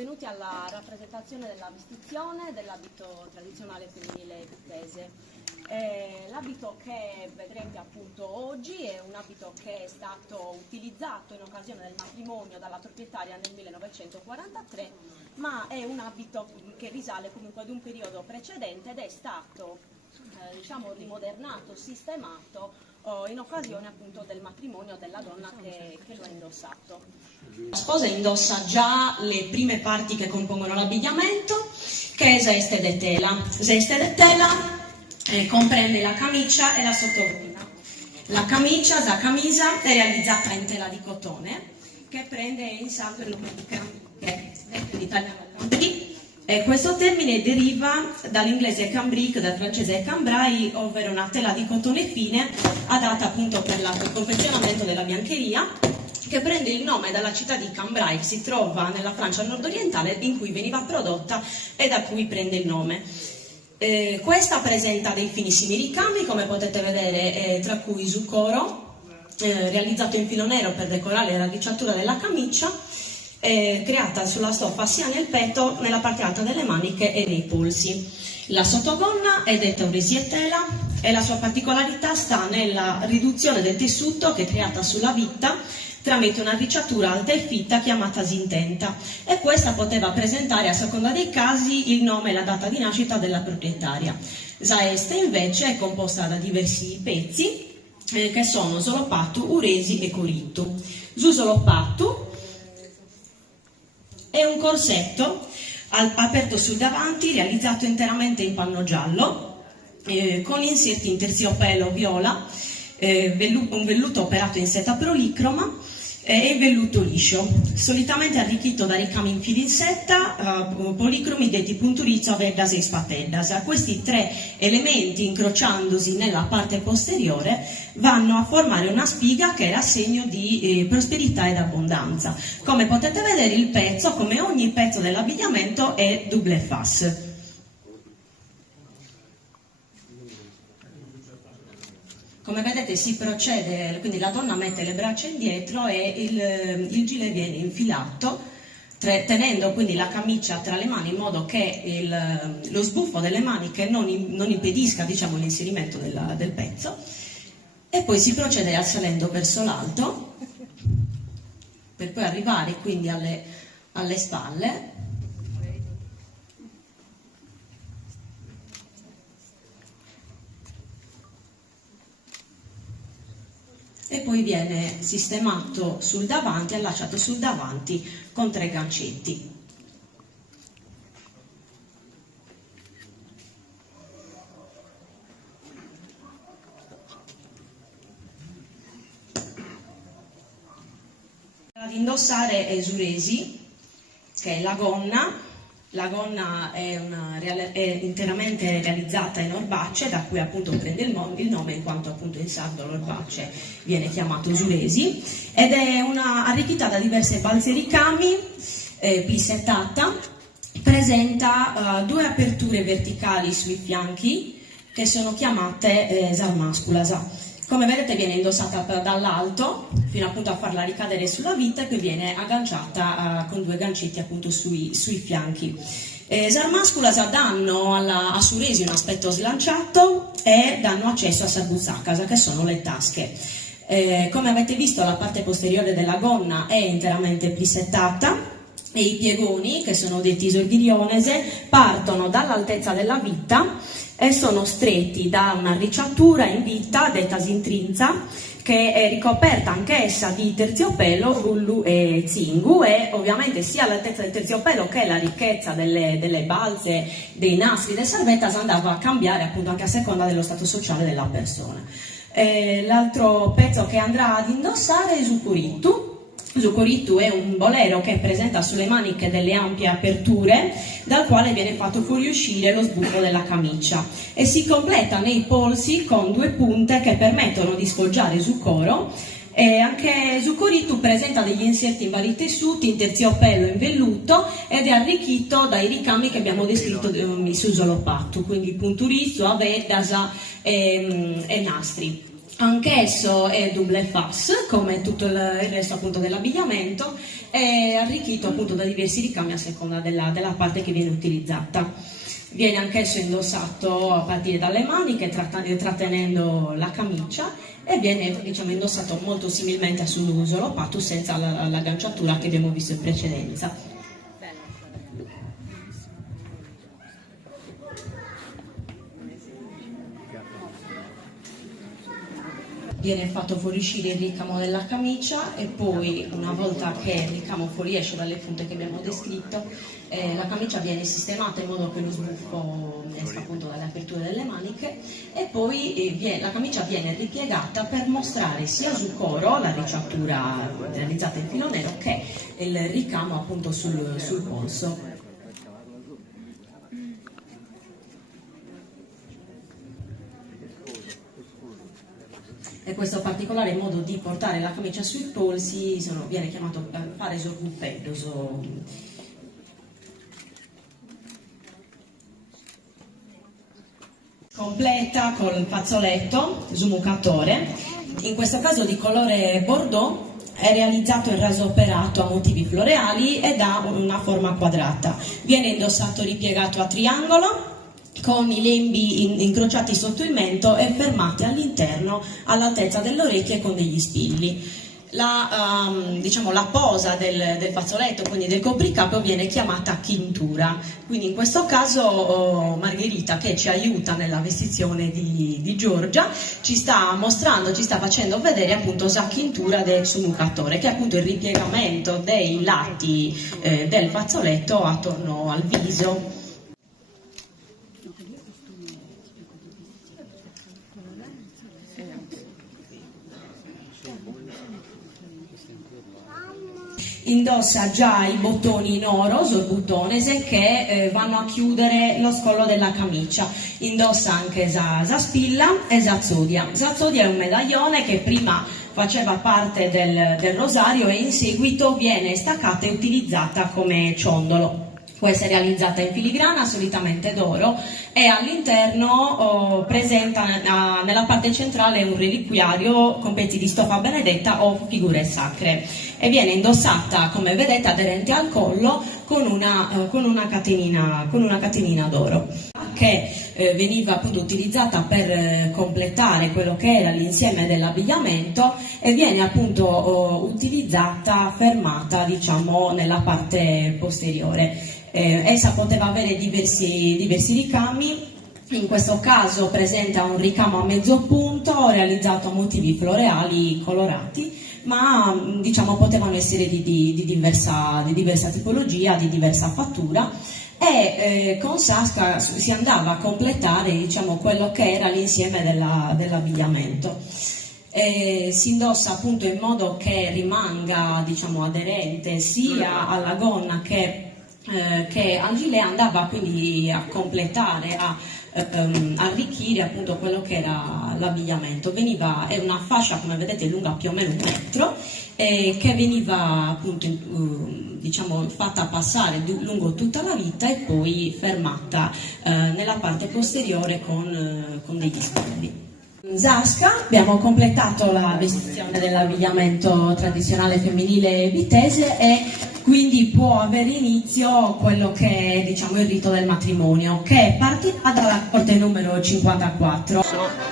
benvenuti alla rappresentazione della vestizione dell'abito tradizionale femminile puttese. L'abito che vedrete appunto oggi è un abito che è stato utilizzato in occasione del matrimonio dalla proprietaria nel 1943, ma è un abito che risale comunque ad un periodo precedente ed è stato diciamo rimodernato, sistemato in occasione appunto del matrimonio della donna che lo ha indossato. La sposa indossa già le prime parti che compongono l'abbigliamento, che è Zeste de tela. Zeste de tela comprende la camicia e la sottogonna. La camicia, la camisa, è realizzata in tela di cotone, che prende in salvo il nome di cambric, in italiano cambric. Questo termine deriva dall'inglese cambric, dal francese cambrai, ovvero una tela di cotone fine adatta appunto per il confezionamento della biancheria, che prende il nome dalla città di Cambrai, che si trova nella Francia nord-orientale, in cui veniva prodotta e da cui prende il nome. Questa presenta dei finissimi ricami, come potete vedere, tra cui zucchero, realizzato in filo nero per decorare la ricciatura della camicia, creata sulla stoffa sia nel petto, nella parte alta delle maniche e nei polsi. La sottogonna è detta uresietela e la sua particolarità sta nella riduzione del tessuto che è creata sulla vita tramite una ricciatura alta e fitta chiamata sintenta, e questa poteva presentare a seconda dei casi il nome e la data di nascita della proprietaria. Zaeste invece è composta da diversi pezzi che sono zolopattu, uresi e corittu. Zolopattu è un corsetto aperto sul davanti, realizzato interamente in panno giallo, con inserti in terziopelo viola, un velluto operato in seta policroma e velluto liscio, solitamente arricchito da ricami in fili in seta, policromi detti punturizzo, veddas e spateddas. Questi tre elementi, incrociandosi nella parte posteriore, vanno a formare una spiga che era segno di prosperità ed abbondanza. Come potete vedere, il pezzo, come ogni pezzo dell'abbigliamento, è double face. Come vedete si procede, quindi la donna mette le braccia indietro e il gilet viene infilato, tenendo quindi la camicia tra le mani in modo che lo sbuffo delle maniche non impedisca, diciamo, l'inserimento del pezzo, e poi si procede salendo verso l'alto per poi arrivare quindi alle spalle. E poi viene sistemato sul davanti, allacciato sul davanti con 3 gancetti. Ad indossare è Zuresi, che è la gonna. La gonna è interamente realizzata in orbace, da cui appunto prende il nome, in quanto appunto in sardo l'orbace viene chiamato Zuresi, ed è arricchita da diverse balze ricami, pissettata, presenta 2 aperture verticali sui fianchi che sono chiamate sarmasculasa. Come vedete viene indossata dall'alto fino appunto a farla ricadere sulla vita, e poi viene agganciata con 2 gancetti appunto sui fianchi. Sarmasculasa danno a Zuresi un aspetto slanciato e danno accesso a sarbuzacasa, che sono le tasche. Come avete visto, la parte posteriore della gonna è interamente plissettata e i piegoni, che sono detti sorghirionese, partono dall'altezza della vita e sono stretti da una ricciatura in vita detta sintrinza, che è ricoperta anch'essa di terziopelo, bullu e zingu, e ovviamente sia l'altezza del terziopelo che la ricchezza delle balze, dei nastri, del salvettas andava a cambiare appunto anche a seconda dello stato sociale della persona. L'altro pezzo che andrà ad indossare è Zucurittu. Zucurittu è un bolero che presenta sulle maniche delle ampie aperture, dal quale viene fatto fuoriuscire lo sbuffo della camicia, e si completa nei polsi con 2 punte che permettono di sfoggiare zucchero. E anche Zucurittu presenta degli inserti in vari tessuti, in terziopelo e in velluto, ed è arricchito dai ricami che abbiamo descritto su Zolopattu, quindi punturizzo, avedasa e nastri. Anch'esso è double fas, come tutto il resto appunto dell'abbigliamento, è arricchito appunto da diversi ricami a seconda della parte che viene utilizzata. Viene anch'esso indossato a partire dalle maniche, trattenendo la camicia, e viene, diciamo, indossato molto similmente sull'usolo, patto senza l'agganciatura che abbiamo visto in precedenza. Viene fatto fuoriuscire il ricamo della camicia e poi, una volta che il ricamo fuoriesce dalle punte che abbiamo descritto, la camicia viene sistemata in modo che lo sbuffo esca appunto dalle aperture delle maniche, e poi la camicia viene ripiegata per mostrare sia sul coro la ricciatura realizzata in filo nero che il ricamo appunto sul polso. E questo particolare modo di portare la camicia sui polsi viene chiamato fare sorguppedoso. Completa col fazzoletto smucatore, in questo caso di colore bordeaux, è realizzato in raso operato a motivi floreali ed ha una forma quadrata. Viene indossato ripiegato a triangolo, con i lembi incrociati sotto il mento e fermati all'interno all'altezza delle orecchie con degli spilli. Diciamo, la posa del fazzoletto, quindi del copricapo, viene chiamata chintura. Quindi in questo caso Margherita, che ci aiuta nella vestizione di Giorgia, ci sta mostrando, ci sta facendo vedere appunto la chintura del smucatore, che è appunto il ripiegamento dei lati del fazzoletto attorno al viso. Indossa già i bottoni in oro, sorbuttonese, che vanno a chiudere lo scollo della camicia. Indossa anche spilla e zodia. Zodia è un medaglione che prima faceva parte del rosario e in seguito viene staccata e utilizzata come ciondolo. Può essere realizzata in filigrana, solitamente d'oro, e all'interno presenta nella parte centrale un reliquiario con pezzi di stoffa benedetta o figure sacre, e viene indossata, come vedete, aderente al collo con una catenina d'oro, che veniva appunto utilizzata per completare quello che era l'insieme dell'abbigliamento, e viene appunto utilizzata fermata, diciamo, nella parte posteriore. Essa poteva avere diversi ricami. In questo caso presenta un ricamo a mezzo punto realizzato a motivi floreali colorati, ma diciamo potevano essere di diversa tipologia, di diversa fattura, e con Sasca si andava a completare, diciamo, quello che era l'insieme dell'abbigliamento. Si indossa appunto in modo che rimanga, diciamo, aderente sia alla gonna che al gilet, andava quindi a completare, a arricchire appunto quello che era l'abbigliamento. È una fascia, come vedete, lunga più o meno 1 metro, che veniva appunto diciamo fatta passare lungo tutta la vita e poi fermata nella parte posteriore con degli spilli. Zasca, abbiamo completato la vestizione dell'abbigliamento tradizionale femminile vitese, e quindi può avere inizio quello che è, diciamo, il rito del matrimonio, che partirà dalla corte numero 54.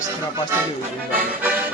minestra, pasta di uova.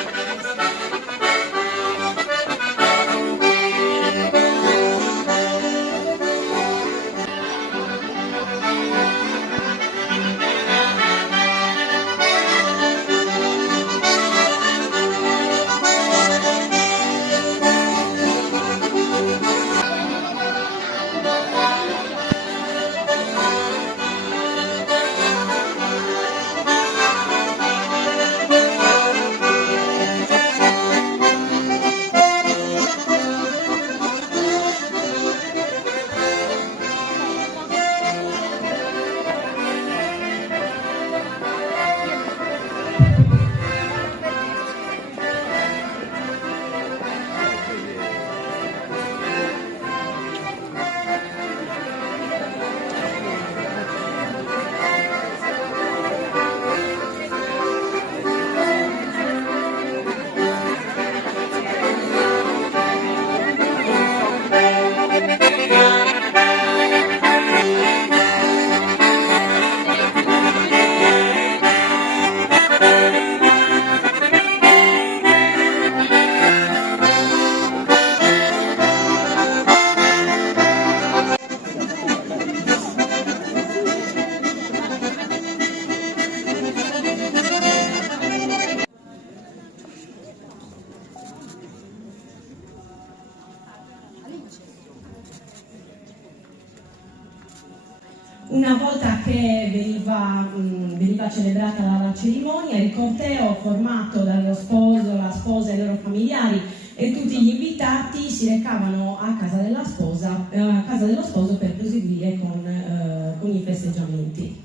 Una volta che veniva celebrata la cerimonia, il corteo formato dallo sposo, la sposa e i loro familiari e tutti gli invitati si recavano a casa dello sposo per proseguire con i festeggiamenti.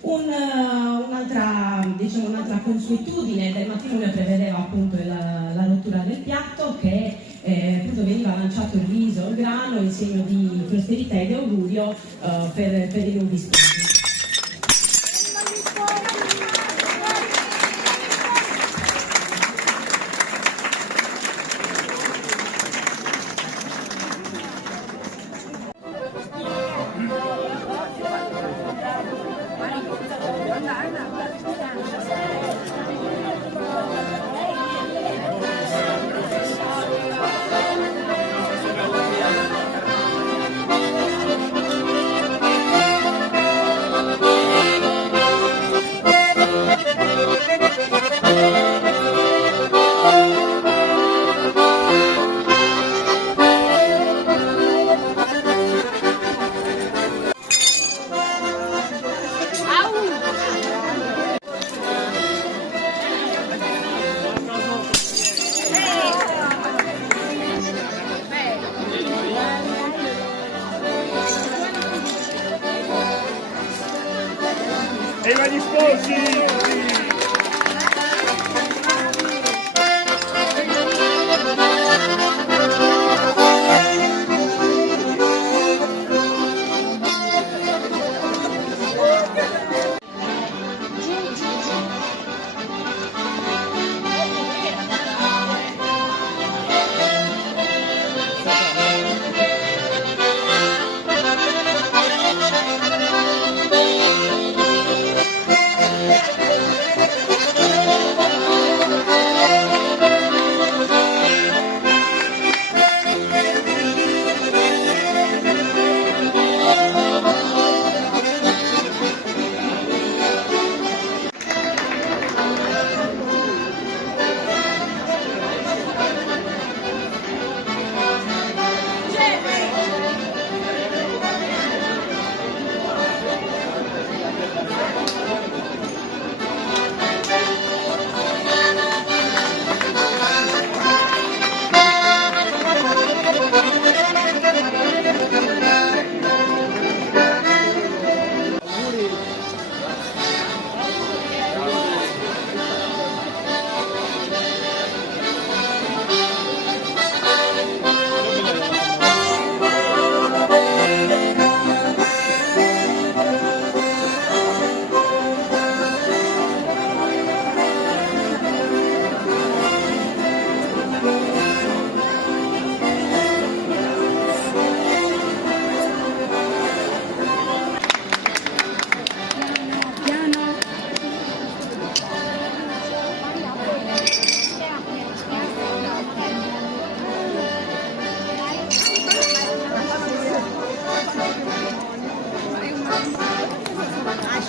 Un'altra consuetudine del matrimonio prevedeva appunto la rottura del piatto, che appunto veniva lanciato il riso o il grano in segno di prosperità e di augurio per i nuovi sposi. Viva gli sposi!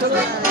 Ciao.